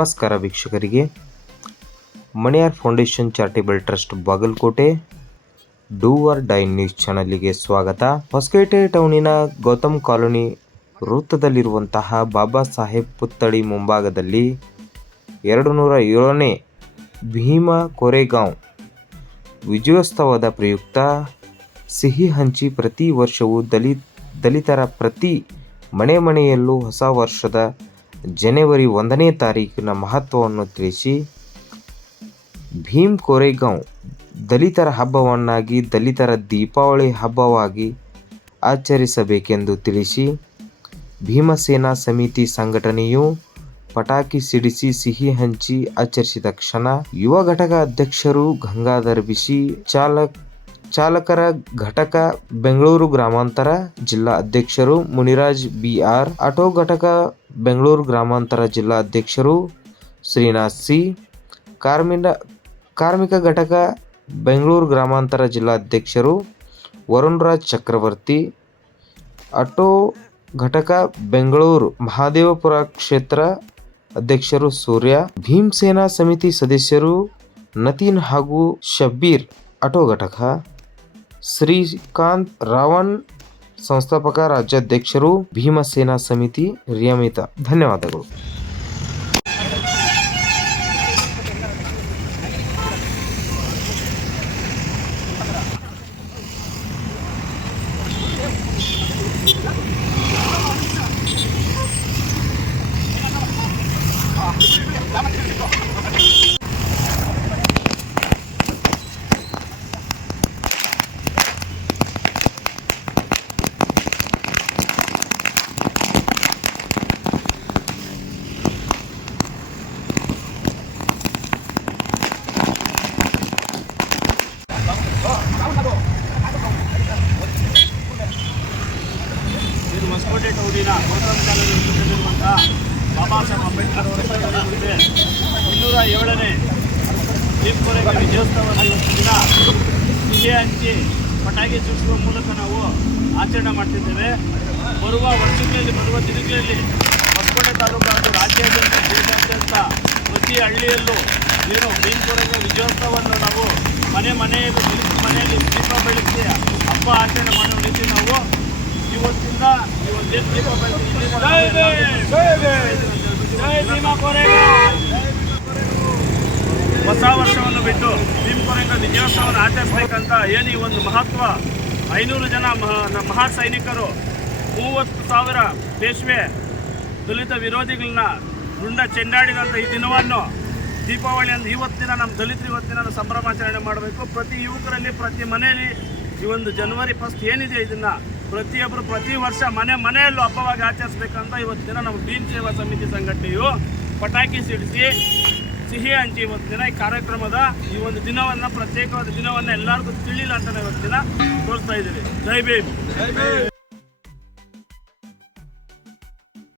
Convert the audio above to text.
ನಮಸ್ಕಾರ ವೀಕ್ಷಕರಿಗೆ. Maniyar foundation charitable trust Bagalkote do or die news ಚಾನಲ್ಗೆ ಸ್ವಾಗತ. ಹೊಸಪೇಟೆ ಟೌನಿನ ಗೌತಮ್ ಕಾಲೋನಿ ವೃತ್ತದಲ್ಲಿರುವಂತಹ ಬಾಬಾ ಸಾಹೇಬ್ ಪುತ್ಥಳಿ ಮುಂಭಾಗದಲ್ಲಿ 207ನೇ ಭೀಮಾ ಕೋರೆಗಾಂವ್ ವಿಜಯೋತ್ಸವದ ಪ್ರಯುಕ್ತ ಸಿಹಿ ಹಂಚಿ ಪ್ರತಿ ವರ್ಷವೂ ದಲಿತರ ಪ್ರತಿ ಮನೆಯಲ್ಲೂ ಹೊಸ ವರ್ಷದ ಜನವರಿ 1ನೇ ತಾರೀಕಿನ ಮಹತ್ವವನ್ನು ತಿಳಿಸಿ ಭೀಮ್ ಕೋರೆಗಾಂವ್ ದಲಿತರ ಹಬ್ಬವನ್ನಾಗಿ ದಲಿತರ ದೀಪಾವಳಿ ಹಬ್ಬವಾಗಿ ಆಚರಿಸಬೇಕೆಂದು ತಿಳಿಸಿ ಭೀಮಸೇನಾ ಸಮಿತಿ ಸಂಘಟನೆಯು ಪಟಾಕಿ ಸಿಡಿಸಿ ಸಿಹಿ ಹಂಚಿ ಆಚರಿಸಿದ ಕ್ಷಣ ಯುವ ಘಟಕ ಅಧ್ಯಕ್ಷರು ಗಂಗಾಧರ್ ಬಿಸಿ, ಚಾಲಕರ ಘಟಕ ಬೆಂಗಳೂರು ಗ್ರಾಮಾಂತರ ಜಿಲ್ಲಾ ಅಧ್ಯಕ್ಷರು ಮುನಿರಾಜ್ ಬಿಆರ್, ಆಟೋ ಘಟಕ ಬೆಂಗಳೂರು ಗ್ರಾಮಾಂತರ ಜಿಲ್ಲಾ ಅಧ್ಯಕ್ಷರು ಶ್ರೀನಾಥ್ ಸಿ, ಕಾರ್ಮಿಕ ಘಟಕ ಬೆಂಗಳೂರು ಗ್ರಾಮಾಂತರ ಜಿಲ್ಲಾ ಅಧ್ಯಕ್ಷರು ವರುಣರಾಜ್ ಚಕ್ರವರ್ತಿ, ಆಟೋ ಘಟಕ ಬೆಂಗಳೂರು ಮಹದೇವಪುರ ಕ್ಷೇತ್ರ ಅಧ್ಯಕ್ಷರು ಸೂರ್ಯ, ಭೀಮಸೇನಾ ಸಮಿತಿ ಸದಸ್ಯರು ನತೀನ್ ಹಾಗೂ ಶಬ್ಬೀರ್, ಆಟೋ ಘಟಕ ಶ್ರೀಕಾಂತ್ ರಾವಣ್, ಸಂಸ್ಥಾಪಕ ರಾಜ್ಯಾಧ್ಯಕ್ಷರು ಭೀಮಸೇನಾ ಸಮಿತಿ ನಿಯಮಿತ. ಧನ್ಯವಾದಗಳು. ಹೊಸಪೇಟೆ ಟೌನಿನ ಗೌತಮ್ ಕಾಲೋನಿ ವೃತ್ತದಲ್ಲಿರುವಂತಹ ಬಾಬಾ ಸಾಹೇಬ್ ಅಂಬೇಡ್ಕರ್ ಅವರ 207ನೇ ಭೀಮ್ ಕೋರೆಗಾಂವ್ ವಿಜಯೋತ್ಸವದ ದಿನ ಸಿಹಿ ಹಂಚಿ ಪಟಾಕಿ ಸಿಡಿಸುವ ಮೂಲಕ ನಾವು ಆಚರಣೆ ಮಾಡ್ತಿದ್ದೇವೆ. ಬರುವ ವರ್ಷಗಳಲ್ಲಿ ಬರುವ ದಿನಗಳಲ್ಲಿ ಹೊಸಪೇಟೆ ತಾಲೂಕು ಹಾಗೂ ರಾಜ್ಯಾದ್ಯಂತ ದೇಶಾದ್ಯಂತ ಪ್ರತಿ ಹಳ್ಳಿಯಲ್ಲೂ ಭೀಮ್ ಕೋರೆಗಾಂವ್ ವಿಜಯೋತ್ಸವವನ್ನು ನಾವು ಮನೆಯಲ್ಲಿ ದೀಪ ಬೆಳಗ್ಗೆ ಹಬ್ಬ ಆಚರಣೆ ಮಾಡುವ ರೀತಿ ನಾವು ಇವತ್ತಿಂದ ದೀಪ ಹೊಸ ವರ್ಷವನ್ನು ಬಿಟ್ಟು ಭೀಮ್ ಕೋರೆಗಾಂವ್ ವಿಜಯೋತ್ಸವವನ್ನು ಆಚರಿಸಬೇಕಂತ ಏನು ಈ ಒಂದು ಮಹತ್ವ 500 ಜನ ಮಹಾ ಸೈನಿಕರು 30,000 ಪೇಶ್ವೆ ದಲಿತ ವಿರೋಧಿಗಳನ್ನ ರುಂಡ ಚೆಂಡಾಡಿದಂಥ ಈ ದಿನವನ್ನು ದೀಪಾವಳಿ ಅಂತ ಇವತ್ತಿನ ನಮ್ಮ ದಲಿತರು ಇವತ್ತಿನ ಸಂಭ್ರಮಾಚರಣೆ ಮಾಡಬೇಕು. ಪ್ರತಿ ಯುವಕರಲ್ಲಿ ಪ್ರತಿ ಮನೆಯಲ್ಲಿ ಈ ಒಂದು ಜನವರಿ 1 ಏನಿದೆ ಇದನ್ನು ಪ್ರತಿಯೊಬ್ಬರು ಪ್ರತಿ ವರ್ಷ ಮನೆಯಲ್ಲೂ ಹಬ್ಬವಾಗಿ ಆಚರಿಸಬೇಕಂತ ಇವತ್ತಿನ ನಮ್ಮ ಭೀಮ್ ಸೇವಾ ಸಮಿತಿ ಸಂಘಟನೆಯು ಪಟಾಕಿ ಸಿಡಿಸಿ ಸಿಹಿ ಹಂಚಿ ಇವತ್ತಿನ ಈ ಕಾರ್ಯಕ್ರಮದ ಈ ಒಂದು ದಿನವನ್ನು ಪ್ರತ್ಯೇಕವಾದ ದಿನವನ್ನು ಎಲ್ಲರಿಗೂ ತಿಳಿಲ್ಲ ಅಂತ ಇವತ್ತಿನ ತೋರಿಸ್ತಾ ಇದ್ದೀವಿ. ಜೈ ಭೀಮ್.